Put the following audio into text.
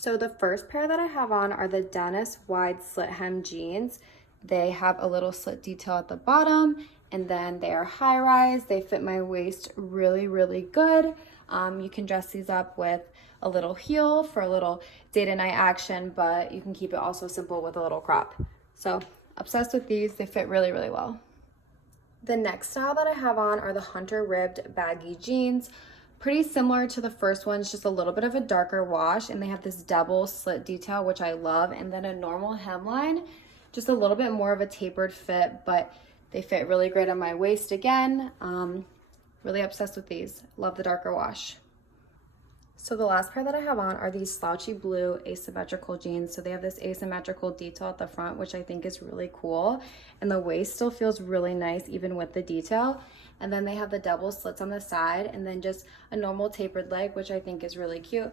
So the first pair that I have on are the Dennis wide slit hem jeans. They have a little slit detail at the bottom, and then they are high rise. They fit my waist really, really good. You can dress these up with a little heel for a little day to night action, but you can keep it also simple with a little crop. So obsessed with these. They fit really, really well. The next style that I have on are the hunter ribbed baggy jeans. Pretty similar to the first ones, just a little bit of a darker wash, and they have this double slit detail, which I love, and then a normal hemline, just a little bit more of a tapered fit, but they fit really great on my waist again. Really obsessed with these. Love the darker wash. So the last pair that I have on are these slouchy blue asymmetrical jeans. So they have this asymmetrical detail at the front, which I think is really cool. And the waist still feels really nice even with the detail. And then they have the double slits on the side and then just a normal tapered leg, which I think is really cute.